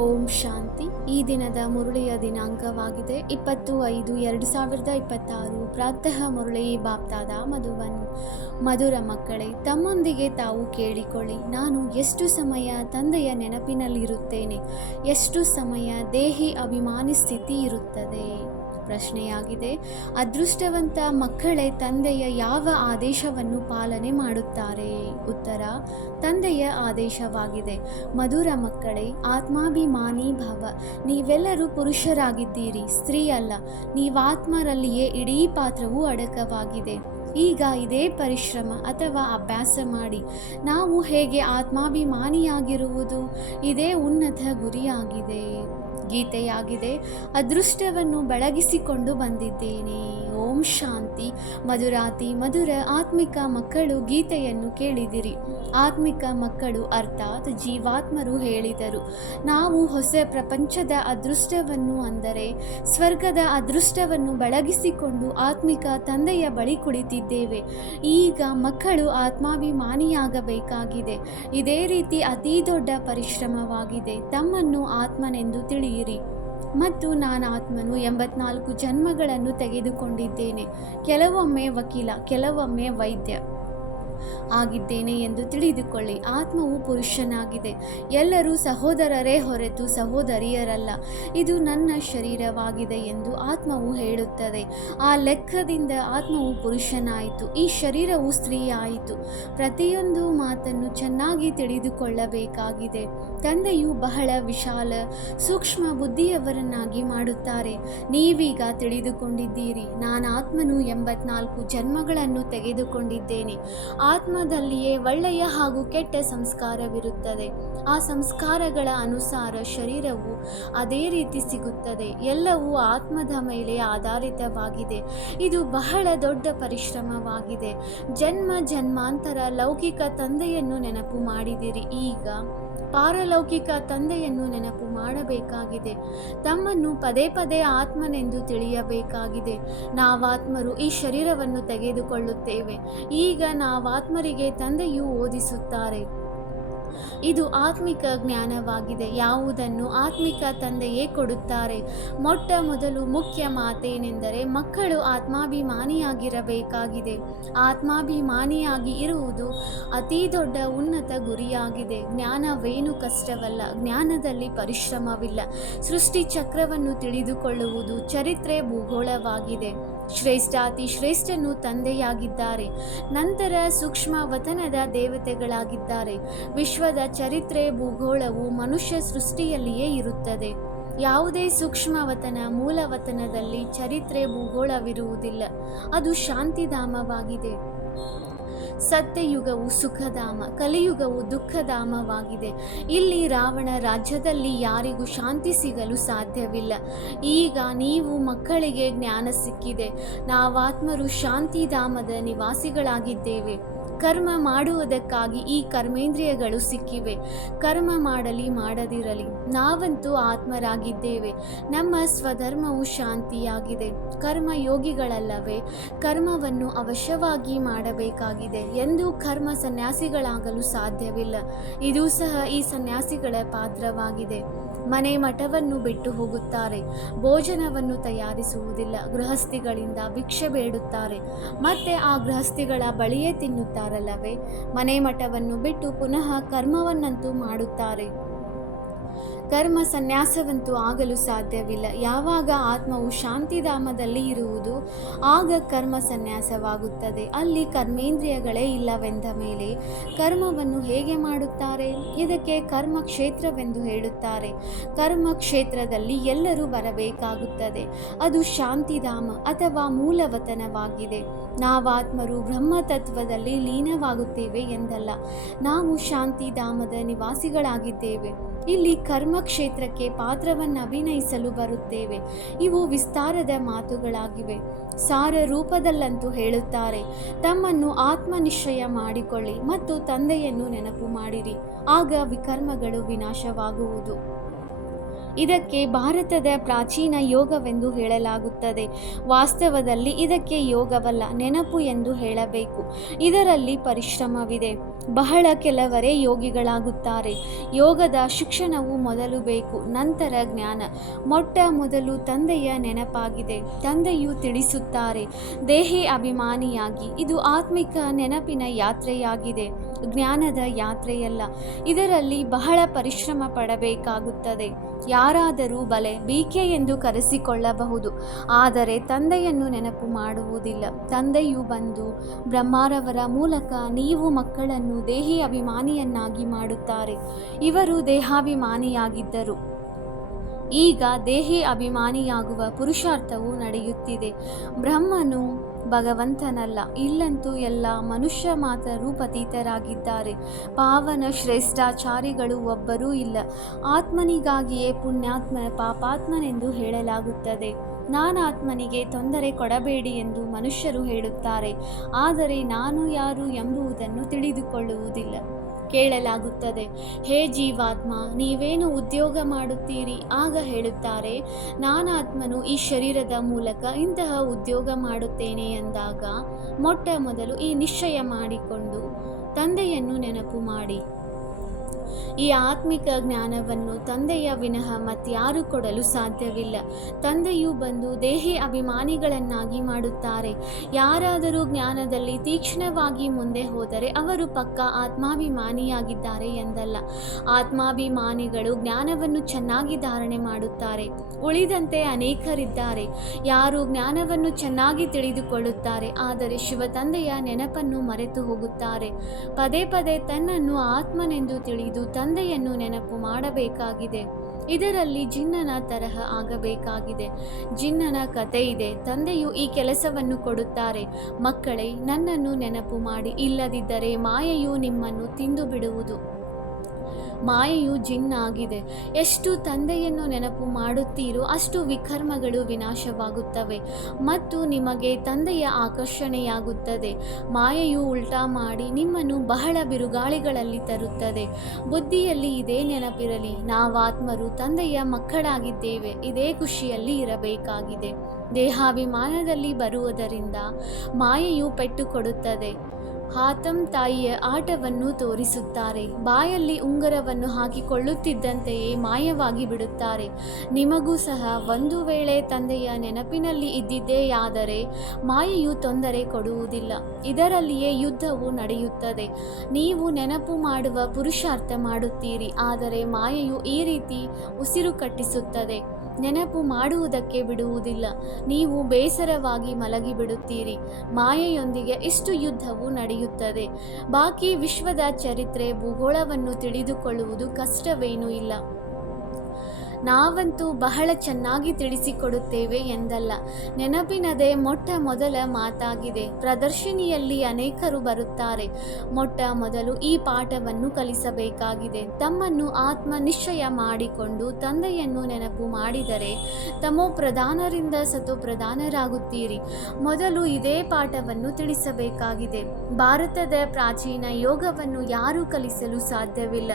ಓಂ ಶಾಂತಿ. ಈ ದಿನದ ಮುರಳಿಯ ದಿನಾಂಕವಾಗಿದೆ 20/5/2026. ಪ್ರಾತಃ ಮುರಳಿ ಬಾಪ್ತಾದ ಮಧುಬನ್. ಮಧುರ ಮಕ್ಕಳೇ, ತಮ್ಮೊಂದಿಗೆ ತಾವು ಕೇಳಿಕೊಳ್ಳಿ, ನಾನು ಎಷ್ಟು ಸಮಯ ತಂದೆಯ ನೆನಪಿನಲ್ಲಿರುತ್ತೇನೆ, ಎಷ್ಟು ಸಮಯ ದೇಹಿ ಅಭಿಮಾನಿ ಸ್ಥಿತಿ ಇರುತ್ತದೆ. ಪ್ರಶ್ನೆಯಾಗಿದೆ, ಅದೃಷ್ಟವಂತ ಮಕ್ಕಳೇ ತಂದೆಯ ಯಾವ ಆದೇಶವನ್ನು ಪಾಲನೆ ಮಾಡುತ್ತಾರೆ? ಉತ್ತರ, ತಂದೆಯ ಆದೇಶವಾಗಿದೆ. ಮಧುರ ಮಕ್ಕಳೇ, ಆತ್ಮಾಭಿಮಾನಿ ಭವ. ನೀವೆಲ್ಲರೂ ಪುರುಷರಾಗಿದ್ದೀರಿ, ಸ್ತ್ರೀ ಅಲ್ಲ. ನೀವಾತ್ಮರಲ್ಲಿಯೇ ಇಡೀ ಪಾತ್ರವು ಅಡಕವಾಗಿದೆ. ಈಗ ಇದೇ ಪರಿಶ್ರಮ ಅಥವಾ ಅಭ್ಯಾಸ ಮಾಡಿ. ನಾವು ಹೇಗೆ ಆತ್ಮಾಭಿಮಾನಿಯಾಗಿರುವುದು, ಇದೇ ಉನ್ನತ ಗುರಿಯಾಗಿದೆ. ಗೀತೆಯಾಗಿದೆ, ಅದೃಷ್ಟವನ್ನು ಬೆಳಗಿಸಿಕೊಂಡು ಬಂದಿದ್ದೇನೆ. ಓಂ ಶಾಂತಿ. ಮಧುರಾತಿ ಮಧುರ ಆತ್ಮಿಕ ಮಕ್ಕಳು ಗೀತೆಯನ್ನು ಕೇಳಿದಿರಿ. ಆತ್ಮಿಕ ಮಕ್ಕಳು ಅರ್ಥಾತ್ ಜೀವಾತ್ಮರು ಹೇಳಿದರು, ನಾವು ಹೊಸ ಪ್ರಪಂಚದ ಅದೃಷ್ಟವನ್ನು, ಅಂದರೆ ಸ್ವರ್ಗದ ಅದೃಷ್ಟವನ್ನು ಬೆಳಗಿಸಿಕೊಂಡು ಆತ್ಮಿಕ ತಂದೆಯ ಬಳಿ ಕುಳಿತಿದ್ದೇವೆ. ಈಗ ಮಕ್ಕಳು ಆತ್ಮಾಭಿಮಾನಿಯಾಗಬೇಕಾಗಿದೆ. ಇದೇ ರೀತಿ ಅತಿ ದೊಡ್ಡ ಪರಿಶ್ರಮವಾಗಿದೆ. ತಮ್ಮನ್ನು ಆತ್ಮನೆಂದು ತಿಳಿಯಿರಿ ಮತ್ತು ನಾನಾತ್ಮನು 84 ಜನ್ಮಗಳನ್ನು ತೆಗೆದುಕೊಂಡಿದ್ದೇನೆ. ಕೆಲವೊಮ್ಮೆ ವಕೀಲ, ಕೆಲವೊಮ್ಮೆ ವೈದ್ಯ ಆಗಿದ್ದೇನೆ ಎಂದು ತಿಳಿದುಕೊಳ್ಳಿ. ಆತ್ಮವು ಪುರುಷನಾಗಿದೆ. ಎಲ್ಲರೂ ಸಹೋದರರೇ ಹೊರತು ಸಹೋದರಿಯರಲ್ಲ. ಇದು ನನ್ನ ಶರೀರವಾಗಿದೆ ಎಂದು ಆತ್ಮವು ಹೇಳುತ್ತದೆ. ಆ ಲೆಕ್ಕದಿಂದ ಆತ್ಮವು ಪುರುಷನಾಯಿತು, ಈ ಶರೀರವು ಸ್ತ್ರೀಯಾಯಿತು. ಪ್ರತಿಯೊಂದು ಮಾತನ್ನು ಚೆನ್ನಾಗಿ ತಿಳಿದುಕೊಳ್ಳಬೇಕಾಗಿದೆ. ತಂದೆಯು ಬಹಳ ವಿಶಾಲ ಸೂಕ್ಷ್ಮ ಬುದ್ಧಿಯವರನ್ನಾಗಿ ಮಾಡುತ್ತಾರೆ. ನೀವೀಗ ತಿಳಿದುಕೊಂಡಿದ್ದೀರಿ, ನಾನಾತ್ಮನು 84 ಜನ್ಮಗಳನ್ನು ತೆಗೆದುಕೊಂಡಿದ್ದೇನೆ. ಆತ್ಮದಲ್ಲಿಯೇ ಒಳ್ಳೆಯ ಹಾಗೂ ಕೆಟ್ಟ ಸಂಸ್ಕಾರವಿರುತ್ತದೆ. ಆ ಸಂಸ್ಕಾರಗಳ ಅನುಸಾರ ಶರೀರವು ಅದೇ ರೀತಿ ಸಿಗುತ್ತದೆ. ಎಲ್ಲವೂ ಆತ್ಮದ ಮೇಲೆ ಆಧಾರಿತವಾಗಿದೆ. ಇದು ಬಹಳ ದೊಡ್ಡ ಪರಿಶ್ರಮವಾಗಿದೆ. ಜನ್ಮ ಜನ್ಮಾಂತರ ಲೌಕಿಕ ತಂದೆಯನ್ನು ನೆನಪು ಮಾಡಿದಿರಿ. ಈಗ ಪಾರಲೌಕಿಕ ತಂದೆಯನ್ನು ನೆನಪು ಮಾಡಬೇಕಾಗಿದೆ. ತಮ್ಮನ್ನು ಪದೇ ಪದೇ ಆತ್ಮನೆಂದು ತಿಳಿಯಬೇಕಾಗಿದೆ. ನಾವಾತ್ಮರು ಈ ಶರೀರವನ್ನು ತೆಗೆದುಕೊಳ್ಳುತ್ತೇವೆ. ಈಗ ನಾವಾತ್ಮರಿಗೆ ತಂದೆಯು ಓದಿಸುತ್ತಾರೆ. ಇದು ಆತ್ಮಿಕ ಜ್ಞಾನವಾಗಿದೆ. ಯಾವುದನ್ನು ಆತ್ಮಿಕ ತಂದೆಯೇ ಕೊಡುತ್ತಾರೆ. ಮೊಟ್ಟ ಮೊದಲು ಮುಖ್ಯ ಮಾತೇನೆಂದರೆ ಮಕ್ಕಳು ಆತ್ಮಾಭಿಮಾನಿಯಾಗಿರಬೇಕಾಗಿದೆ. ಆತ್ಮಾಭಿಮಾನಿಯಾಗಿ ಇರುವುದು ಅತಿ ದೊಡ್ಡ ಉನ್ನತ ಗುರಿಯಾಗಿದೆ. ಜ್ಞಾನವೇನು ಕಷ್ಟವಲ್ಲ, ಜ್ಞಾನದಲ್ಲಿ ಪರಿಶ್ರಮವಿಲ್ಲ. ಸೃಷ್ಟಿ ಚಕ್ರವನ್ನು ತಿಳಿದುಕೊಳ್ಳುವುದು ಚರಿತ್ರೆ ಭೂಗೋಳವಾಗಿದೆ. ಶ್ರೇಷ್ಠಾತಿ ಶ್ರೇಷ್ಠನು ತಂದೆಯಾಗಿದ್ದಾರೆ. ನಂತರ ಸೂಕ್ಷ್ಮ ವತನದ ದೇವತೆಗಳಾಗಿದ್ದಾರೆ. ವಿಶ್ವದ ಚರಿತ್ರೆ ಭೂಗೋಳವು ಮನುಷ್ಯ ಸೃಷ್ಟಿಯಲ್ಲಿಯೇ ಇರುತ್ತದೆ. ಯಾವುದೇ ಸೂಕ್ಷ್ಮವತನ ಮೂಲವತನದಲ್ಲಿ ಚರಿತ್ರೆ ಭೂಗೋಳವಿರುವುದಿಲ್ಲ. ಅದು ಶಾಂತಿಧಾಮವಾಗಿದೆ. ಸತ್ಯಯುಗವು ಸುಖಧಾಮ, ಕಲಿಯುಗವು ದುಃಖಧಾಮವಾಗಿದೆ. ಇಲ್ಲಿ ರಾವಣ ರಾಜ್ಯದಲ್ಲಿ ಯಾರಿಗೂ ಶಾಂತಿ ಸಿಗಲು ಸಾಧ್ಯವಿಲ್ಲ. ಈಗ ನೀವು ಮಕ್ಕಳಿಗೆ ಜ್ಞಾನ ಸಿಕ್ಕಿದೆ. ನಾವಾತ್ಮರು ಶಾಂತಿಧಾಮದ ನಿವಾಸಿಗಳಾಗಿದ್ದೇವೆ. ಕರ್ಮ ಮಾಡುವುದಕ್ಕಾಗಿ ಈ ಕರ್ಮೇಂದ್ರಿಯಗಳು ಸಿಕ್ಕಿವೆ. ಕರ್ಮ ಮಾಡಲಿ ಮಾಡದಿರಲಿ, ನಾವಂತೂ ಆತ್ಮರಾಗಿದ್ದೇವೆ. ನಮ್ಮ ಸ್ವಧರ್ಮವು ಶಾಂತಿಯಾಗಿದೆ. ಕರ್ಮಯೋಗಿಗಳಲ್ಲವೇ ಕರ್ಮವನ್ನು ಅವಶ್ಯವಾಗಿ ಮಾಡಬೇಕಾಗಿದೆ. ಎಂದೂ ಕರ್ಮ ಸನ್ಯಾಸಿಗಳಾಗಲು ಸಾಧ್ಯವಿಲ್ಲ. ಇದು ಸಹ ಈ ಸನ್ಯಾಸಿಗಳ ಪಾತ್ರವಾಗಿದೆ. ಮನೆ ಮಠವನ್ನು ಬಿಟ್ಟು ಹೋಗುತ್ತಾರೆ. ಭೋಜನವನ್ನು ತಯಾರಿಸುವುದಿಲ್ಲ. ಗೃಹಸ್ಥಿಗಳಿಂದ ಭಿಕ್ಷೆ ಬೇಡುತ್ತಾರೆ. ಮತ್ತೆ ಆ ಗೃಹಸ್ಥಿಗಳ ಬಳಿಯೇ ತಿನ್ನುತ್ತಾರಲ್ಲವೇ. ಮನೆ ಮಠವನ್ನು ಬಿಟ್ಟು ಪುನಃ ಕರ್ಮವನ್ನಂತೂ ಮಾಡುತ್ತಾರೆ. ಕರ್ಮ ಸನ್ಯಾಸವಂತೂ ಆಗಲು ಸಾಧ್ಯವಿಲ್ಲ. ಯಾವಾಗ ಆತ್ಮವು ಶಾಂತಿಧಾಮದಲ್ಲಿ ಇರುವುದು, ಆಗ ಕರ್ಮ ಸನ್ಯಾಸವಾಗುತ್ತದೆ. ಅಲ್ಲಿ ಕರ್ಮೇಂದ್ರಿಯಗಳೇ ಇಲ್ಲವೆಂದ ಮೇಲೆ ಕರ್ಮವನ್ನು ಹೇಗೆ ಮಾಡುತ್ತಾರೆ? ಇದಕ್ಕೆ ಕರ್ಮ ಕ್ಷೇತ್ರವೆಂದು ಹೇಳುತ್ತಾರೆ. ಕರ್ಮ ಕ್ಷೇತ್ರದಲ್ಲಿ ಎಲ್ಲರೂ ಬರಬೇಕಾಗುತ್ತದೆ. ಅದು ಶಾಂತಿಧಾಮ ಅಥವಾ ಮೂಲವತನವಾಗಿದೆ. ನಾವಾತ್ಮರು ಬ್ರಹ್ಮತತ್ವದಲ್ಲಿ ಲೀನವಾಗುತ್ತೇವೆ ಎಂದಲ್ಲ. ನಾವು ಶಾಂತಿಧಾಮದ ನಿವಾಸಿಗಳಾಗಿದ್ದೇವೆ. ಇಲ್ಲಿ ಕರ್ಮಕ್ಷೇತ್ರಕ್ಕೆ ಪಾತ್ರವನ್ನು ಅಭಿನಯಿಸಲು ಬರುತ್ತೇವೆ. ಇವು ವಿಸ್ತಾರದ ಮಾತುಗಳಾಗಿವೆ. ಸಾರ ರೂಪದಲ್ಲಂತೂ ಹೇಳುತ್ತಾರೆ, ತಮ್ಮನ್ನು ಆತ್ಮನಿಶ್ಚಯ ಮಾಡಿಕೊಳ್ಳಿ ಮತ್ತು ತಂದೆಯನ್ನು ನೆನಪು ಮಾಡಿರಿ, ಆಗ ವಿಕರ್ಮಗಳು ವಿನಾಶವಾಗುವುದು. ಇದಕ್ಕೆ ಭಾರತದ ಪ್ರಾಚೀನ ಯೋಗವೆಂದು ಹೇಳಲಾಗುತ್ತದೆ. ವಾಸ್ತವದಲ್ಲಿ ಇದಕ್ಕೆ ಯೋಗವಲ್ಲ, ನೆನಪು ಎಂದು ಹೇಳಬೇಕು. ಇದರಲ್ಲಿ ಪರಿಶ್ರಮವಿದೆ. ಬಹಳ ಕೆಲವರೇ ಯೋಗಿಗಳಾಗುತ್ತಾರೆ. ಯೋಗದ ಶಿಕ್ಷಣವು ಮೊದಲು ಬೇಕು, ನಂತರ ಜ್ಞಾನ. ಮೊಟ್ಟ ಮೊದಲು ತಂದೆಯ ನೆನಪಾಗಿದೆ. ತಂದೆಯು ತಿಳಿಸುತ್ತಾರೆ, ದೇಹಿ ಅಭಿಮಾನಿಯಾಗಿ. ಇದು ಆತ್ಮಿಕ ನೆನಪಿನ ಯಾತ್ರೆಯಾಗಿದೆ, ಜ್ಞಾನದ ಯಾತ್ರೆಯಲ್ಲ. ಇದರಲ್ಲಿ ಬಹಳ ಪರಿಶ್ರಮ ಪಡಬೇಕಾಗುತ್ತದೆ. ಯಾರಾದರೂ ಬಲೆ ಬಿಕೆ ಎಂದು ಕರೆಸಿಕೊಳ್ಳಬಹುದು, ಆದರೆ ತಂದೆಯನ್ನು ನೆನಪು ಮಾಡುವುದಿಲ್ಲ. ತಂದೆಯು ಬಂದು ಬ್ರಹ್ಮರವರ ಮೂಲಕ ನೀವು ಮಕ್ಕಳನ್ನು ದೇಹಿ ಅಭಿಮಾನಿಯನ್ನಾಗಿ ಮಾಡುತ್ತಾರೆ. ಇವರು ದೇಹಾಭಿಮಾನಿಯಾಗಿದ್ದರು, ಈಗ ದೇಹಿ ಅಭಿಮಾನಿಯಾಗುವ ಪುರುಷಾರ್ಥವು ನಡೆಯುತ್ತಿದೆ. ಬ್ರಹ್ಮನು ಭಗವಂತನಲ್ಲ, ಇಲ್ಲಂತೂ ಎಲ್ಲ ಮನುಷ್ಯ ಮಾತ್ರ ರೂಪತೀತರಾಗಿದ್ದಾರೆ. ಪಾವನ ಶ್ರೇಷ್ಠಾಚಾರಿಗಳು ಒಬ್ಬರೂ ಇಲ್ಲ. ಆತ್ಮನಿಗಾಗಿಯೇ ಪುಣ್ಯಾತ್ಮ ಪಾಪಾತ್ಮನೆಂದು ಹೇಳಲಾಗುತ್ತದೆ. ನಾನಾತ್ಮನಿಗೆ ತೊಂದರೆ ಕೊಡಬೇಡಿ ಎಂದು ಮನುಷ್ಯರು ಹೇಳುತ್ತಾರೆ, ಆದರೆ ನಾನು ಯಾರು ಎಂಬುದನ್ನು ತಿಳಿದುಕೊಳ್ಳುವುದಿಲ್ಲ. ಕೇಳಲಾಗುತ್ತದೆ, ಹೇ ಜೀವಾತ್ಮ, ನೀವೇನು ಉದ್ಯೋಗ ಮಾಡುತ್ತೀರಿ? ಆಗ ಹೇಳುತ್ತಾರೆ, ನಾನಾತ್ಮನು ಈ ಶರೀರದ ಮೂಲಕ ಇಂತಹ ಉದ್ಯೋಗ ಮಾಡುತ್ತೇನೆ ಎಂದಾಗ ಮೊಟ್ಟ ಮೊದಲು ಈ ನಿಶ್ಚಯ ಮಾಡಿಕೊಂಡು ತಂದೆಯನ್ನು ನೆನಪು ಮಾಡಿ. ಈ ಆತ್ಮಿಕ ಜ್ಞಾನವನ್ನು ತಂದೆಯ ವಿನಃ ಮತ್ಯಾರು ಕೊಡಲು ಸಾಧ್ಯವಿಲ್ಲ. ತಂದೆಯು ಬಂದು ದೇಹಿ ಅಭಿಮಾನಿಗಳನ್ನಾಗಿ ಮಾಡುತ್ತಾರೆ. ಯಾರಾದರೂ ಜ್ಞಾನದಲ್ಲಿ ತೀಕ್ಷ್ಣವಾಗಿ ಮುಂದೆ ಹೋದರೆ ಅವರು ಪಕ್ಕ ಆತ್ಮಾಭಿಮಾನಿಯಾಗಿದ್ದಾರೆ ಎಂದಲ್ಲ. ಆತ್ಮಾಭಿಮಾನಿಗಳು ಜ್ಞಾನವನ್ನು ಚೆನ್ನಾಗಿ ಧಾರಣೆ ಮಾಡುತ್ತಾರೆ. ಉಳಿದಂತೆ ಅನೇಕರಿದ್ದಾರೆ, ಯಾರು ಜ್ಞಾನವನ್ನು ಚೆನ್ನಾಗಿ ತಿಳಿದುಕೊಳ್ಳುತ್ತಾರೆ, ಆದರೆ ಶಿವತಂದೆಯ ನೆನಪನ್ನು ಮರೆತು ಹೋಗುತ್ತಾರೆ. ಪದೇ ಪದೇ ತನ್ನನ್ನು ಆತ್ಮನೆಂದು ತಿಳಿದು ತಂದೆಯನ್ನು ನೆನಪು ಮಾಡಬೇಕಾಗಿದೆ. ಇದರಲ್ಲಿ ಜಿನ್ನನ ತರಹ ಆಗಬೇಕಾಗಿದೆ. ಜಿನ್ನನ ಕತೆ ಇದೆ. ತಂದೆಯು ಈ ಕೆಲಸವನ್ನು ಕೊಡುತ್ತಾರೆ, ಮಕ್ಕಳೇ ನನ್ನನ್ನು ನೆನಪು ಮಾಡಿ, ಇಲ್ಲದಿದ್ದರೆ ಮಾಯೆಯು ನಿಮ್ಮನ್ನು ತಿಂದು ಬಿಡುವುದು. ಮಾಯೆಯು ಜಿನ್ನಾಗಿದೆ. ಎಷ್ಟು ತಂದೆಯನ್ನು ನೆನಪು ಮಾಡುತ್ತೀರೋ ಅಷ್ಟು ವಿಕರ್ಮಗಳು ವಿನಾಶವಾಗುತ್ತವೆ ಮತ್ತು ನಿಮಗೆ ತಂದೆಯ ಆಕರ್ಷಣೆಯಾಗುತ್ತದೆ. ಮಾಯೆಯು ಉಲ್ಟಾ ಮಾಡಿ ನಿಮ್ಮನ್ನು ಬಹಳ ಬಿರುಗಾಳಿಗಳಲ್ಲಿ ತರುತ್ತದೆ. ಬುದ್ಧಿಯಲ್ಲಿ ಇದೇ ನೆನಪಿರಲಿ, ನಾವಾತ್ಮರು ತಂದೆಯ ಮಕ್ಕಳಾಗಿದ್ದೇವೆ. ಇದೇ ಖುಷಿಯಲ್ಲಿ ಇರಬೇಕಾಗಿದೆ. ದೇಹಾಭಿಮಾನದಲ್ಲಿ ಬರುವುದರಿಂದ ಮಾಯೆಯು ಪೆಟ್ಟು ಕೊಡುತ್ತದೆ. ಹಾತಮ್ ತಾಯಿಯ ಆಟವನ್ನು ತೋರಿಸುತ್ತಾರೆ. ಬಾಯಲ್ಲಿ ಉಂಗುರವನ್ನು ಹಾಕಿಕೊಳ್ಳುತ್ತಿದ್ದಂತೆಯೇ ಮಾಯವಾಗಿ ಬಿಡುತ್ತಾರೆ. ನಿಮಗೂ ಸಹ ಒಂದು ವೇಳೆ ತಂದೆಯ ನೆನಪಿನಲ್ಲಿ ಇದ್ದಿದ್ದೆಯಾದರೆ ಮಾಯೆಯು ತೊಂದರೆ ಕೊಡುವುದಿಲ್ಲ. ಇದರಲ್ಲಿಯೇ ಯುದ್ಧವು ನಡೆಯುತ್ತದೆ. ನೀವು ನೆನಪು ಮಾಡುವ ಪುರುಷಾರ್ಥ ಮಾಡುತ್ತೀರಿ, ಆದರೆ ಮಾಯೆಯು ಈ ರೀತಿ ಉಸಿರು ಕಟ್ಟಿಸುತ್ತದೆ, ನೆನಪು ಮಾಡುವುದಕ್ಕೆ ಬಿಡುವುದಿಲ್ಲ. ನೀವು ಬೇಸರವಾಗಿ ಮಲಗಿಬಿಡುತ್ತೀರಿ. ಮಾಯೆಯೊಂದಿಗೆ ಇಷ್ಟು ಯುದ್ಧವು ನಡೆಯುತ್ತದೆ. ಬಾಕಿ ವಿಶ್ವದ ಚರಿತ್ರೆ ಭೂಗೋಳವನ್ನು ತಿಳಿದುಕೊಳ್ಳುವುದು ಕಷ್ಟವೇನೂ ಇಲ್ಲ. ನಾವಂತೂ ಬಹಳ ಚೆನ್ನಾಗಿ ತಿಳಿಸಿಕೊಡುತ್ತೇವೆ ಎಂದಲ್ಲ. ನೆನಪಿನದೇ ಮೊಟ್ಟ ಮೊದಲ ಮಾತಾಗಿದೆ. ಪ್ರದರ್ಶಿನಿಯಲ್ಲಿ ಅನೇಕರು ಬರುತ್ತಾರೆ. ಮೊಟ್ಟ ಮೊದಲು ಈ ಪಾಠವನ್ನು ಕಲಿಸಬೇಕಾಗಿದೆ. ತಮ್ಮನ್ನು ಆತ್ಮ ನಿಶ್ಚಯ ಮಾಡಿಕೊಂಡು ತಂದೆಯನ್ನು ನೆನಪು ಮಾಡಿದರೆ ತಮೋ ಪ್ರಧಾನರಿಂದ ಸತೋ ಪ್ರಧಾನರಾಗುತ್ತೀರಿ. ಮೊದಲು ಇದೇ ಪಾಠವನ್ನು ತಿಳಿಸಬೇಕಾಗಿದೆ. ಭಾರತದ ಪ್ರಾಚೀನ ಯೋಗವನ್ನು ಯಾರೂ ಕಲಿಸಲು ಸಾಧ್ಯವಿಲ್ಲ.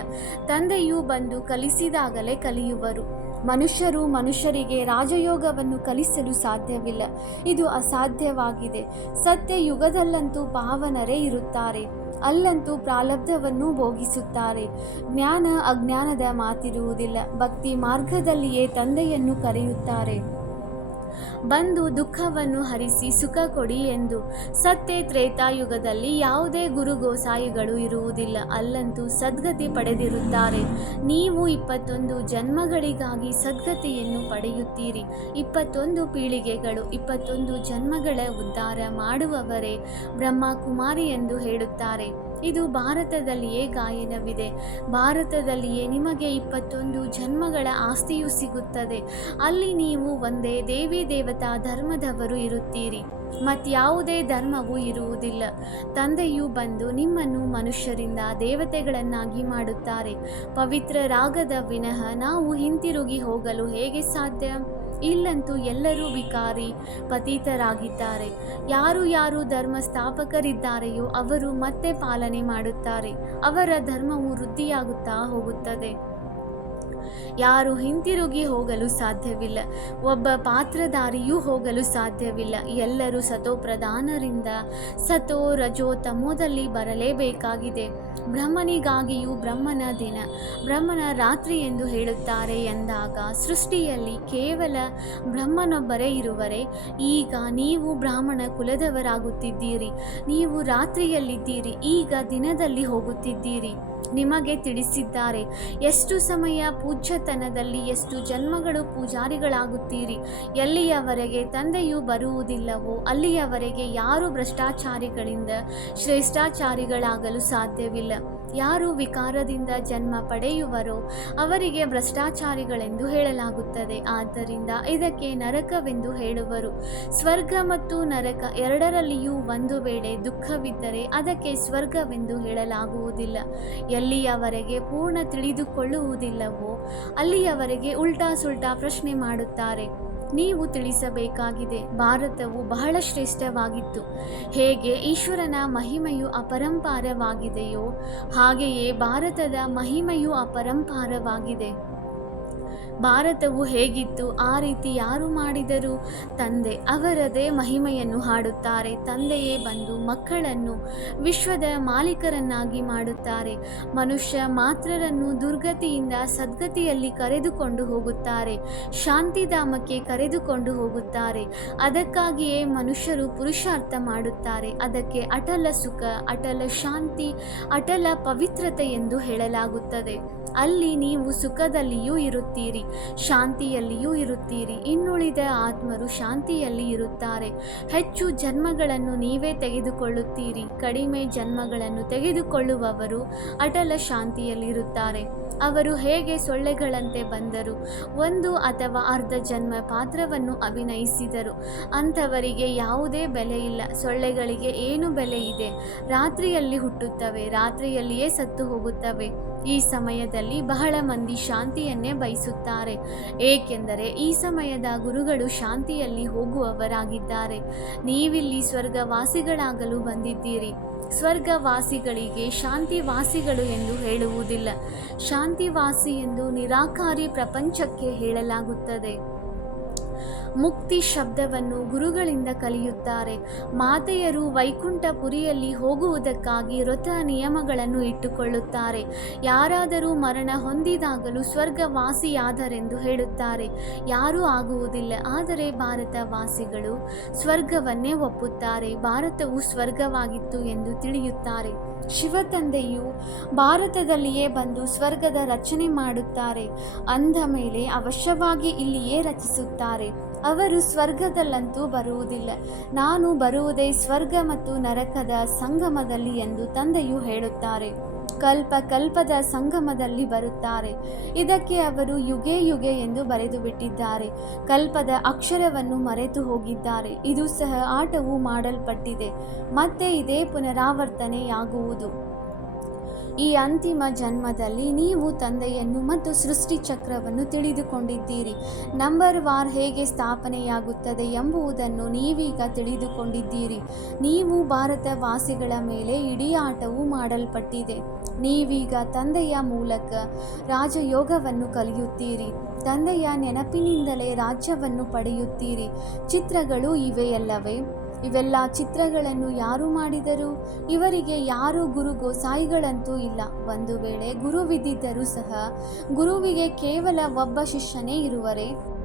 ತಂದೆಯು ಬಂದು ಕಲಿಸಿದಾಗಲೇ ಕಲಿಯುವರು. ಮನುಷ್ಯರಿಗೆ ರಾಜಯೋಗವನ್ನು ಕಲಿಸಲು ಸಾಧ್ಯವಿಲ್ಲ. ಇದು ಅಸಾಧ್ಯವಾಗಿದೆ. ಸತ್ಯ ಯುಗದಲ್ಲಂತೂ ಪಾವನರೇ ಇರುತ್ತಾರೆ, ಅಲ್ಲಂತೂ ಪ್ರಾರಬ್ಧವನ್ನು ಭೋಗಿಸುತ್ತಾರೆ. ಜ್ಞಾನ ಅಜ್ಞಾನದ ಮಾತಿರುವುದಿಲ್ಲ. ಭಕ್ತಿ ಮಾರ್ಗದಲ್ಲಿಯೇ ತಂದೆಯನ್ನು ಕರೆಯುತ್ತಾರೆ, ಬಂದು ದುಃಖವನ್ನು ಹರಿಸಿ ಸುಖ ಕೊಡಿ ಎಂದು. ಸತ್ಯ ತ್ರೇತಾಯುಗದಲ್ಲಿ ಯಾವುದೇ ಗುರು ಗೋಸಾಯಿಗಳು ಇರುವುದಿಲ್ಲ, ಅಲ್ಲಂತೂ ಸದ್ಗತಿ ಪಡೆದಿರುತ್ತಾರೆ. ನೀವು 21 ಜನ್ಮಗಳಿಗಾಗಿ ಸದ್ಗತಿಯನ್ನು ಪಡೆಯುತ್ತೀರಿ. 21 ಪೀಳಿಗೆಗಳು, 21 ಜನ್ಮಗಳ ಉದ್ಧಾರ ಮಾಡುವವರೇ ಬ್ರಹ್ಮಕುಮಾರಿ ಎಂದು ಹೇಳುತ್ತಾರೆ. ಇದು ಭಾರತದಲ್ಲಿಯೇ ಗಾಯನವಿದೆ. ಭಾರತದಲ್ಲಿಯೇ ನಿಮಗೆ 21 ಜನ್ಮಗಳ ಆಸ್ತಿಯು ಸಿಗುತ್ತದೆ. ಅಲ್ಲಿ ನೀವು ಒಂದೇ ದೇವಿ ದೇವತಾ ಧರ್ಮದವರು ಇರುತ್ತೀರಿ, ಮತ್ಯಾವುದೇ ಧರ್ಮವೂ ಇರುವುದಿಲ್ಲ. ತಂದೆಯು ಬಂದು ನಿಮ್ಮನ್ನು ಮನುಷ್ಯರಿಂದ ದೇವತೆಗಳನ್ನಾಗಿ ಮಾಡುತ್ತಾರೆ. ಪವಿತ್ರರಾಗದ ವಿನಃ ನಾವು ಹಿಂತಿರುಗಿ ಹೋಗಲು ಹೇಗೆ ಸಾಧ್ಯ? ಇಲ್ಲಂತೂ ಎಲ್ಲರೂ ವಿಕಾರಿ ಪತಿತರಾಗಿದ್ದಾರೆ. ಯಾರು ಧರ್ಮ ಸ್ಥಾಪಕರಿದ್ದಾರೆಯೋ ಅವರು ಮತ್ತೆ ಪಾಲನೆ ಮಾಡುತ್ತಾರೆ. ಅವರ ಧರ್ಮವು ವೃದ್ಧಿಯಾಗುತ್ತಾ ಹೋಗುತ್ತದೆ. ಯಾರು ಹಿಂತಿರುಗಿ ಹೋಗಲು ಸಾಧ್ಯವಿಲ್ಲ. ಒಬ್ಬ ಪಾತ್ರಧಾರಿಯೂ ಹೋಗಲು ಸಾಧ್ಯವಿಲ್ಲ. ಎಲ್ಲರೂ ಸತೋಪ್ರಧಾನರಿಂದ ಸತೋ ರಜೋ ತಮೋದಲ್ಲಿ ಬರಲೇಬೇಕಾಗಿದೆ. ಬ್ರಹ್ಮನಿಗಾಗಿಯೂ ಬ್ರಹ್ಮನ ದಿನ, ಬ್ರಹ್ಮನ ರಾತ್ರಿ ಎಂದು ಹೇಳುತ್ತಾರೆ ಎಂದಾಗ ಸೃಷ್ಟಿಯಲ್ಲಿ ಕೇವಲ ಬ್ರಹ್ಮನೊಬ್ಬರೇ ಇರುವರೆ. ಈಗ ನೀವು ಬ್ರಾಹ್ಮಣ ಕುಲದವರಾಗುತ್ತಿದ್ದೀರಿ. ನೀವು ರಾತ್ರಿಯಲ್ಲಿದ್ದೀರಿ, ಈಗ ದಿನದಲ್ಲಿ ಹೋಗುತ್ತಿದ್ದೀರಿ. ನಿಮಗೆ ತಿಳಿಸಿದ್ದಾರೆ. ಎಷ್ಟು ಸಮಯ ಪೂಜ್ಯತನದಲ್ಲಿ, ಎಷ್ಟು ಜನ್ಮಗಳು ಪೂಜಾರಿಗಳಾಗುತ್ತೀರಿ. ಎಲ್ಲಿಯವರೆಗೆ ತಂದೆಯು ಬರುವುದಿಲ್ಲವೋ ಅಲ್ಲಿಯವರೆಗೆ ಯಾರು ಭ್ರಷ್ಟಾಚಾರಿಗಳಿಂದ ಶ್ರೇಷ್ಠಾಚಾರಿಗಳಾಗಲು ಸಾಧ್ಯವಿಲ್ಲ. ಯಾರು ವಿಕಾರದಿಂದ ಜನ್ಮ ಪಡೆಯುವರೋ ಅವರಿಗೆ ಭ್ರಷ್ಟಾಚಾರಿಗಳೆಂದು ಹೇಳಲಾಗುತ್ತದೆ. ಆದ್ದರಿಂದ ಇದಕ್ಕೆ ನರಕವೆಂದು ಹೇಳುವರು. ಸ್ವರ್ಗ ಮತ್ತು ನರಕ ಎರಡರಲ್ಲಿಯೂ ಒಂದು ವೇಳೆ ದುಃಖವಿದ್ದರೆ ಅದಕ್ಕೆ ಸ್ವರ್ಗವೆಂದು ಹೇಳಲಾಗುವುದಿಲ್ಲ. ಎಲ್ಲಿಯವರೆಗೆ ಪೂರ್ಣ ತಿಳಿದುಕೊಳ್ಳುವುದಿಲ್ಲವೋ ಅಲ್ಲಿಯವರೆಗೆ ಉಲ್ಟಾ ಸುಲ್ಟಾ ಪ್ರಶ್ನೆ ಮಾಡುತ್ತಾರೆ. ನೀವು ತಿಳಿಸಬೇಕಾಗಿದೆ, ಭಾರತವು ಬಹಳ ಶ್ರೇಷ್ಠವಾಗಿತ್ತು. ಹೇಗೆ ಈಶ್ವರನ ಮಹಿಮೆಯು ಅಪರಂಪಾರವಾಗಿದೆಯೋ ಹಾಗೆಯೇ ಭಾರತದ ಮಹಿಮೆಯು ಅಪರಂಪಾರವಾಗಿದೆ. ಭಾರತವು ಹೇಗಿತ್ತು ಆ ರೀತಿ ಯಾರು ಮಾಡಿದರೂ ತಂದೆ ಅವರದೇ ಮಹಿಮೆಯನ್ನು ಹಾಡುತ್ತಾರೆ. ತಂದೆಯೇ ಬಂದು ಮಕ್ಕಳನ್ನು ವಿಶ್ವದ ಮಾಲೀಕರನ್ನಾಗಿ ಮಾಡುತ್ತಾರೆ. ಮನುಷ್ಯ ಮಾತ್ರರನ್ನು ದುರ್ಗತಿಯಿಂದ ಸದ್ಗತಿಯಲ್ಲಿ ಕರೆದುಕೊಂಡು ಹೋಗುತ್ತಾರೆ, ಶಾಂತಿಧಾಮಕ್ಕೆ ಕರೆದುಕೊಂಡು ಹೋಗುತ್ತಾರೆ. ಅದಕ್ಕಾಗಿಯೇ ಮನುಷ್ಯರು ಪುರುಷಾರ್ಥ ಮಾಡುತ್ತಾರೆ. ಅದಕ್ಕೆ ಅಟಲ ಸುಖ, ಅಟಲ ಶಾಂತಿ, ಅಟಲ ಪವಿತ್ರತೆ ಎಂದು ಹೇಳಲಾಗುತ್ತದೆ. ಅಲ್ಲಿ ನೀವು ಸುಖದಲ್ಲಿಯೂ ಇರುತ್ತೀರಿ, ಶಾಂತಿಯಲ್ಲಿಯೂ ಇರುತ್ತೀರಿ. ಇನ್ನುಳಿದ ಆತ್ಮರು ಶಾಂತಿಯಲ್ಲಿ ಇರುತ್ತಾರೆ. ಹೆಚ್ಚು ಜನ್ಮಗಳನ್ನು ನೀವೇ ತೆಗೆದುಕೊಳ್ಳುತ್ತೀರಿ. ಕಡಿಮೆ ಜನ್ಮಗಳನ್ನು ತೆಗೆದುಕೊಳ್ಳುವವರು ಅಟಲ ಶಾಂತಿಯಲ್ಲಿರುತ್ತಾರೆ. ಅವರು ಹೇಗೆ ಸೊಳ್ಳೆಗಳಂತೆ ಬಂದರು, ಒಂದು ಅಥವಾ ಅರ್ಧ ಜನ್ಮ ಪಾತ್ರವನ್ನು ಅಭಿನಯಿಸಿದರು. ಅಂಥವರಿಗೆ ಯಾವುದೇ ಬೆಲೆ ಇಲ್ಲ. ಸೊಳ್ಳೆಗಳಿಗೆ ಏನು ಬೆಲೆ ಇದೆ? ರಾತ್ರಿಯಲ್ಲಿ ಹುಟ್ಟುತ್ತವೆ, ರಾತ್ರಿಯಲ್ಲಿಯೇ ಸತ್ತು ಹೋಗುತ್ತವೆ. ಈ ಸಮಯದಲ್ಲಿ ಬಹಳ ಮಂದಿ ಶಾಂತಿಯನ್ನೇ ಬಯಸುತ್ತಾರೆ, ಏಕೆಂದರೆ ಈ ಸಮಯದ ಗುರುಗಳು ಶಾಂತಿಯಲ್ಲಿ ಹೋಗುವವರಾಗಿದ್ದಾರೆ. ನೀವಿಲ್ಲಿ ಸ್ವರ್ಗವಾಸಿಗಳಾಗಲು ಬಂದಿದ್ದೀರಿ. ಸ್ವರ್ಗವಾಸಿಗಳಿಗೆ ಶಾಂತಿವಾಸಿಗಳು ಎಂದು ಹೇಳುವುದಿಲ್ಲ. ಶಾಂತಿವಾಸಿ ಎಂದು ನಿರಾಕಾರಿ ಪ್ರಪಂಚಕ್ಕೆ ಹೇಳಲಾಗುತ್ತದೆ. ಮುಕ್ತಿ ಶಬ್ದವನ್ನು ಗುರುಗಳಿಂದ ಕಲಿಯುತ್ತಾರೆ. ಮಾತೆಯರು ವೈಕುಂಠಪುರಿಯಲ್ಲಿ ಹೋಗುವುದಕ್ಕಾಗಿ ವ್ರತ ನಿಯಮಗಳನ್ನು ಇಟ್ಟುಕೊಳ್ಳುತ್ತಾರೆ. ಯಾರಾದರೂ ಮರಣ ಹೊಂದಿದಾಗಲೂ ಸ್ವರ್ಗವಾಸಿಯಾದರೆಂದು ಹೇಳುತ್ತಾರೆ. ಯಾರೂ ಆಗುವುದಿಲ್ಲ. ಆದರೆ ಭಾರತವಾಸಿಗಳು ಸ್ವರ್ಗವನ್ನೇ ಒಪ್ಪುತ್ತಾರೆ. ಭಾರತವು ಸ್ವರ್ಗವಾಗಿತ್ತು ಎಂದು ತಿಳಿಯುತ್ತಾರೆ. ಶಿವತಂದೆಯು ಭಾರತದಲ್ಲಿಯೇ ಬಂದು ಸ್ವರ್ಗದ ರಚನೆ ಮಾಡುತ್ತಾರೆ. ಅಂದ ಮೇಲೆ ಅವಶ್ಯವಾಗಿ ಇಲ್ಲಿಯೇ ರಚಿಸುತ್ತಾರೆ. ಅವರು ಸ್ವರ್ಗದಲ್ಲಂತೂ ಬರುವುದಿಲ್ಲ. ನಾನು ಬರುವುದೇ ಸ್ವರ್ಗ ಮತ್ತು ನರಕದ ಸಂಗಮದಲ್ಲಿ ಎಂದು ತಂದೆಯು ಹೇಳುತ್ತಾರೆ. ಕಲ್ಪ ಕಲ್ಪದ ಸಂಗಮದಲ್ಲಿ ಬರುತ್ತಾರೆ. ಇದಕ್ಕೆ ಅವರು ಯುಗೆ ಯುಗೆ ಎಂದು ಬರೆದು ಬಿಟ್ಟಿದ್ದಾರೆ. ಕಲ್ಪದ ಅಕ್ಷರವನ್ನು ಮರೆತು ಹೋಗಿದ್ದಾರೆ. ಇದು ಸಹ ಆಟವು ಮಾಡಲ್ಪಟ್ಟಿದೆ. ಮತ್ತೆ ಇದೇ ಪುನರಾವರ್ತನೆಯಾಗುವುದು. ಈ ಅಂತಿಮ ಜನ್ಮದಲ್ಲಿ ನೀವು ತಂದೆಯನ್ನು ಮತ್ತು ಸೃಷ್ಟಿ ಚಕ್ರವನ್ನು ತಿಳಿದುಕೊಂಡಿದ್ದೀರಿ. ನಂಬರ್ ವಾರ್ ಹೇಗೆ ಸ್ಥಾಪನೆಯಾಗುತ್ತದೆ ಎಂಬುದನ್ನು ನೀವೀಗ ತಿಳಿದುಕೊಂಡಿದ್ದೀರಿ. ನೀವು ಭಾರತವಾಸಿಗಳ ಮೇಲೆ ಇಡೀ ಆಟವು ಮಾಡಲ್ಪಟ್ಟಿದೆ. ನೀವೀಗ ತಂದೆಯ ಮೂಲಕ ರಾಜಯೋಗವನ್ನು ಕಲಿಯುತ್ತೀರಿ. ತಂದೆಯ ನೆನಪಿನಿಂದಲೇ ರಾಜ್ಯವನ್ನು ಪಡೆಯುತ್ತೀರಿ. ಚಿತ್ರಗಳು ಇವೆಯಲ್ಲವೇ? ಇವೆಲ್ಲ ಚಿತ್ರಗಳನ್ನು ಯಾರು ಮಾಡಿದರು? ಇವರಿಗೆ ಯಾರು ಗುರು ಗೋಸಾಯಿಗಳಂತೂ ಇಲ್ಲ. ಒಂದು ವೇಳೆ ಗುರುವಿದ್ದರೂ ಸಹ ಗುರುವಿಗೆ ಕೇವಲ ಒಬ್ಬ ಶಿಷ್ಯನೇ ಇರುವರೆ?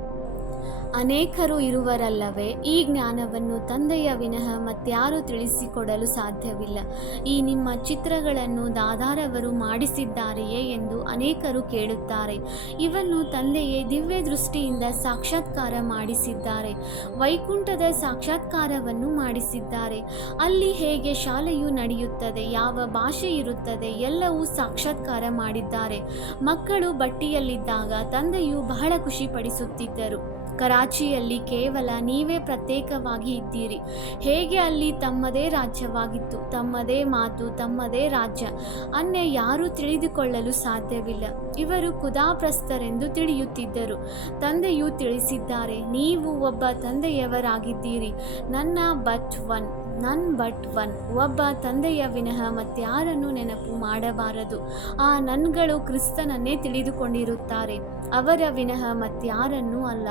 ಅನೇಕರು ಇರುವರಲ್ಲವೇ? ಈ ಜ್ಞಾನವನ್ನು ತಂದೆಯ ವಿನಃ ಮತ್ಯಾರೂ ತಿಳಿಸಿಕೊಡಲು ಸಾಧ್ಯವಿಲ್ಲ. ಈ ನಿಮ್ಮ ಚಿತ್ರಗಳನ್ನು ದಾದಾರವರು ಮಾಡಿಸಿದ್ದಾರೆಯೇ ಎಂದು ಅನೇಕರು ಕೇಳುತ್ತಾರೆ. ಇವನ್ನು ತಂದೆಯೇ ದಿವ್ಯ ದೃಷ್ಟಿಯಿಂದ ಸಾಕ್ಷಾತ್ಕಾರ ಮಾಡಿಸಿದ್ದಾರೆ. ವೈಕುಂಠದ ಸಾಕ್ಷಾತ್ಕಾರವನ್ನು ಮಾಡಿಸಿದ್ದಾರೆ. ಅಲ್ಲಿ ಹೇಗೆ ಶಾಲೆಯು ನಡೆಯುತ್ತದೆ, ಯಾವ ಭಾಷೆ ಇರುತ್ತದೆ, ಎಲ್ಲವೂ ಸಾಕ್ಷಾತ್ಕಾರ ಮಾಡಿದ್ದಾರೆ. ಮಕ್ಕಳು ಬಟ್ಟಿಯಲ್ಲಿದ್ದಾಗ ತಂದೆಯು ಬಹಳ ಖುಷಿಪಡಿಸುತ್ತಿದ್ದರು. ಕರಾಚಿಯಲ್ಲಿ ಕೇವಲ ನೀವೇ ಪ್ರತ್ಯೇಕವಾಗಿ ಇದ್ದೀರಿ. ಹೇಗೆ ಅಲ್ಲಿ ತಮ್ಮದೇ ರಾಜ್ಯವಾಗಿತ್ತು, ತಮ್ಮದೇ ಮಾತು, ತಮ್ಮದೇ ರಾಜ್ಯ. ಅನ್ಯ ಯಾರೂ ತಿಳಿದುಕೊಳ್ಳಲು ಸಾಧ್ಯವಿಲ್ಲ. ಇವರು ಕುದಾಪ್ರಸ್ಥರೆಂದು ತಿಳಿಯುತ್ತಿದ್ದರು. ತಂದೆಯು ತಿಳಿಸಿದ್ದಾರೆ, ನೀವು ಒಬ್ಬ ತಂದೆಯವರಾಗಿದ್ದೀರಿ. ನನ್ನ ಬಟ್ ಒನ್ ನನ್ ಬಟ್ ಒನ್. ಒಬ್ಬ ತಂದೆಯ ವಿನಃ ಮತ್ಯಾರನ್ನು ನೆನಪು ಮಾಡಬಾರದು. ಆ ನನ್ಗಳು ಕ್ರಿಸ್ತನನ್ನೇ ತಿಳಿದುಕೊಂಡಿರುತ್ತಾರೆ, ಅವರ ವಿನಃ ಮತ್ಯಾರನ್ನೂ ಅಲ್ಲ.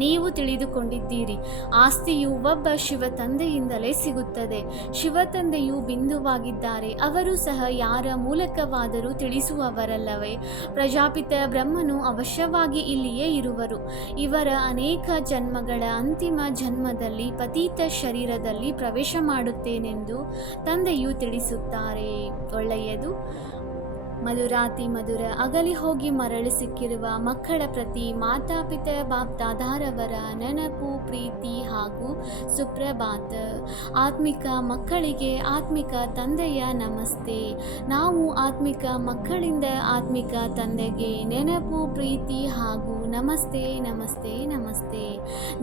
ನೀವು ತಿಳಿದುಕೊಂಡಿದ್ದೀರಿ, ಆಸ್ತಿಯು ಒಬ್ಬ ಶಿವ ತಂದೆಯಿಂದಲೇ ಸಿಗುತ್ತದೆ. ಶಿವ ತಂದೆಯು ಬಿಂದುವಾಗಿದ್ದಾರೆ, ಅವರು ಸಹ ಯಾರ ಮೂಲಕವಾದರೂ ತಿಳಿಸುವವರಲ್ಲವೇ? ಪ್ರಜಾಪಿತ ಬ್ರಹ್ಮನು ಅವಶ್ಯವಾಗಿ ಇಲ್ಲಿಯೇ ಇರುವರು. ಇವರ ಅನೇಕ ಜನ್ಮಗಳ ಅಂತಿಮ ಜನ್ಮದಲ್ಲಿ ಪತೀತ ಶರೀರದಲ್ಲಿ ಪ್ರವೇಶ ಮಾಡುತ್ತೇನೆಂದು ತಂದೆಯು ತಿಳಿಸುತ್ತಾರೆ. ಒಳ್ಳೆಯದು. ಮಧುರಾತಿ ಮಧುರ ಅಗಲಿ ಹೋಗಿ ಮರಳಿ ಸಿಕ್ಕಿರುವ ಮಕ್ಕಳ ಪ್ರತಿ ಮಾತಾಪಿತ ಬಾಪ್ದಾದಾರವರ ನೆನಪು, ಪ್ರೀತಿ ಹಾಗೂ ಸುಪ್ರಭಾತ. ಆತ್ಮಿಕ ಮಕ್ಕಳಿಗೆ ಆತ್ಮಿಕ ತಂದೆಯ ನಮಸ್ತೆ. ನಾವು ಆತ್ಮಿಕ ಮಕ್ಕಳಿಂದ ಆತ್ಮಿಕ ತಂದೆಗೆ ನೆನಪು, ಪ್ರೀತಿ ಹಾಗೂ ನಮಸ್ತೆ ನಮಸ್ತೆ ನಮಸ್ತೆ.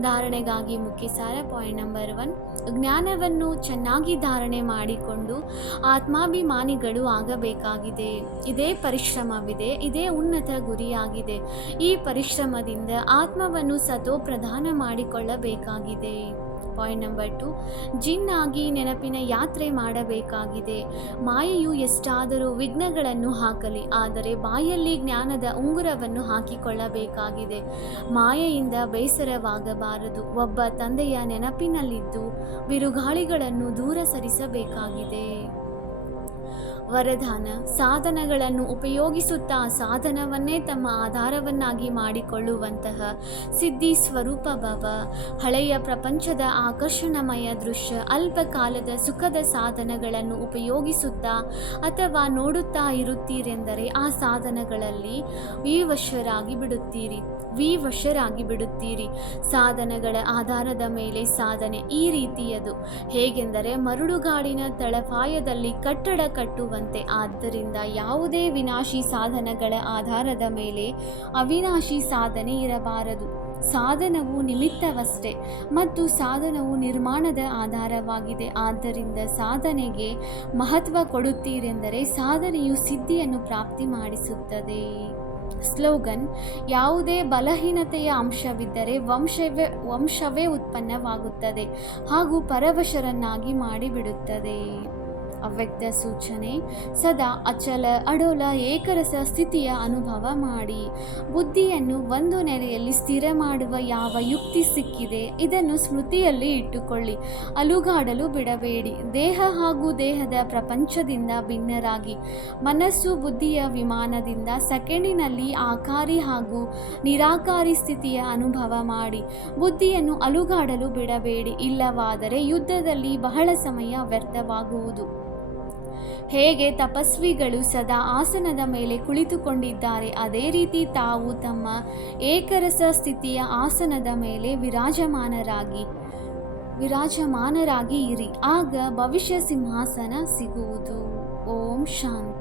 ಧಾರಣೆಗಾಗಿ ಮುಖ್ಯ ಸಾರ ಪಾಯಿಂಟ್ ನಂಬರ್ 1. ಜ್ಞಾನವನ್ನು ಚೆನ್ನಾಗಿ ಧಾರಣೆ ಮಾಡಿಕೊಂಡು ಆತ್ಮಾಭಿಮಾನಿಗಳು ಆಗಬೇಕಾಗಿದೆ. ಇದೇ ಪರಿಶ್ರಮವಿದೆ, ಇದೇ ಉನ್ನತ ಗುರಿಯಾಗಿದೆ. ಈ ಪರಿಶ್ರಮದಿಂದ ಆತ್ಮವನ್ನು ಸತೋ ಪ್ರಧಾನ ಮಾಡಿಕೊಳ್ಳಬೇಕಾಗಿದೆ. Point number 2. ಜಿನ್ ಆಗಿ ನೆನಪಿನ ಯಾತ್ರೆ ಮಾಡಬೇಕಾಗಿದೆ. ಮಾಯೆಯು ಎಷ್ಟಾದರೂ ವಿಘ್ನಗಳನ್ನು ಹಾಕಲಿ, ಆದರೆ ಬಾಯಲ್ಲಿ ಜ್ಞಾನದ ಉಂಗುರವನ್ನು ಹಾಕಿಕೊಳ್ಳಬೇಕಾಗಿದೆ. ಮಾಯೆಯಿಂದ ಬೇಸರವಾಗಬಾರದು. ಒಬ್ಬ ತಂದೆಯ ನೆನಪಿನಲ್ಲಿದ್ದು ಬಿರುಗಾಳಿಗಳನ್ನು ದೂರ ಸರಿಸಬೇಕಾಗಿದೆ. ವರದಾನ: ಸಾಧನಗಳನ್ನು ಉಪಯೋಗಿಸುತ್ತಾ ಸಾಧನವನ್ನೇ ತಮ್ಮ ಆಧಾರವನ್ನಾಗಿ ಮಾಡಿಕೊಳ್ಳುವಂತಹ ಸಿದ್ಧಿ ಸ್ವರೂಪ ಭವ. ಹಳೆಯ ಪ್ರಪಂಚದ ಆಕರ್ಷಣಮಯ ದೃಶ್ಯ, ಅಲ್ಪ ಕಾಲದ ಸುಖದ ಸಾಧನಗಳನ್ನು ಉಪಯೋಗಿಸುತ್ತಾ ಅಥವಾ ನೋಡುತ್ತಾ ಇರುತ್ತೀರೆಂದರೆ ಆ ಸಾಧನಗಳಲ್ಲಿ ವಿವಶರಾಗಿ ಬಿಡುತ್ತೀರಿ. ಸಾಧನಗಳ ಆಧಾರದ ಮೇಲೆ ಸಾಧನೆ ಈ ರೀತಿಯದು. ಹೇಗೆಂದರೆ ಮರಳುಗಾಡಿನ ತಳಪಾಯದಲ್ಲಿ ಕಟ್ಟಡ ಕಟ್ಟುವಂತೆ. ಆದ್ದರಿಂದ ಯಾವುದೇ ವಿನಾಶಿ ಸಾಧನಗಳ ಆಧಾರದ ಮೇಲೆ ಅವಿನಾಶಿ ಸಾಧನೆ ಇರಬಾರದು. ಸಾಧನವು ನಿಮಿತ್ತವಷ್ಟೇ ಮತ್ತು ಸಾಧನವು ನಿರ್ಮಾಣದ ಆಧಾರವಾಗಿದೆ. ಆದ್ದರಿಂದ ಸಾಧನೆಗೆ ಮಹತ್ವ ಕೊಡುತ್ತೀರೆಂದರೆ ಸಾಧನೆಯು ಸಿದ್ಧಿಯನ್ನು ಪ್ರಾಪ್ತಿ ಮಾಡಿಸುತ್ತದೆ. ಸ್ಲೋಗನ್: ಯಾವುದೇ ಬಲಹೀನತೆಯ ಅಂಶವಿದ್ದರೆ ವಂಶವೇ ಉತ್ಪನ್ನವಾಗುತ್ತದೆ ಹಾಗೂ ಪರವಶರನ್ನಾಗಿ ಮಾಡಿಬಿಡುತ್ತದೆ. ಅವ್ಯಕ್ತ ಸೂಚನೆ: ಸದಾ ಅಚಲ ಅಡೋಲ ಏಕರಸ ಸ್ಥಿತಿಯ ಅನುಭವ ಮಾಡಿ. ಬುದ್ಧಿಯನ್ನು ಒಂದು ನೆಲೆಯಲ್ಲಿ ಸ್ಥಿರ ಮಾಡುವ ಯಾವ ಯುಕ್ತಿ ಸಿಕ್ಕಿದೆ ಇದನ್ನು ಸ್ಮೃತಿಯಲ್ಲಿ ಇಟ್ಟುಕೊಳ್ಳಿ. ಅಲುಗಾಡಲು ಬಿಡಬೇಡಿ. ದೇಹ ಹಾಗೂ ದೇಹದ ಪ್ರಪಂಚದಿಂದ ಭಿನ್ನರಾಗಿ ಮನಸ್ಸು ಬುದ್ಧಿಯ ವಿಮಾನದಿಂದ ಸೆಕೆಂಡಿನಲ್ಲಿ ಆಕಾರಿ ಹಾಗೂ ನಿರಾಕಾರಿ ಸ್ಥಿತಿಯ ಅನುಭವ ಮಾಡಿ. ಬುದ್ಧಿಯನ್ನು ಅಲುಗಾಡಲು ಬಿಡಬೇಡಿ, ಇಲ್ಲವಾದರೆ ಯುದ್ಧದಲ್ಲಿ ಬಹಳ ಸಮಯ ವ್ಯರ್ಥವಾಗುವುದು. ಹೇಗೆ ತಪಸ್ವಿಗಳು ಸದಾ ಆಸನದ ಮೇಲೆ ಕುಳಿತುಕೊಂಡಿದ್ದಾರೆ, ಅದೇ ರೀತಿ ತಾವು ತಮ್ಮ ಏಕರಸ ಸ್ಥಿತಿಯ ಆಸನದ ಮೇಲೆ ವಿರಾಜಮಾನರಾಗಿ ಇರಿ. ಆಗ ಭವಿಷ್ಯ ಸಿಂಹಾಸನ ಸಿಗುವುದು. ಓಂ ಶಾಂತಿ.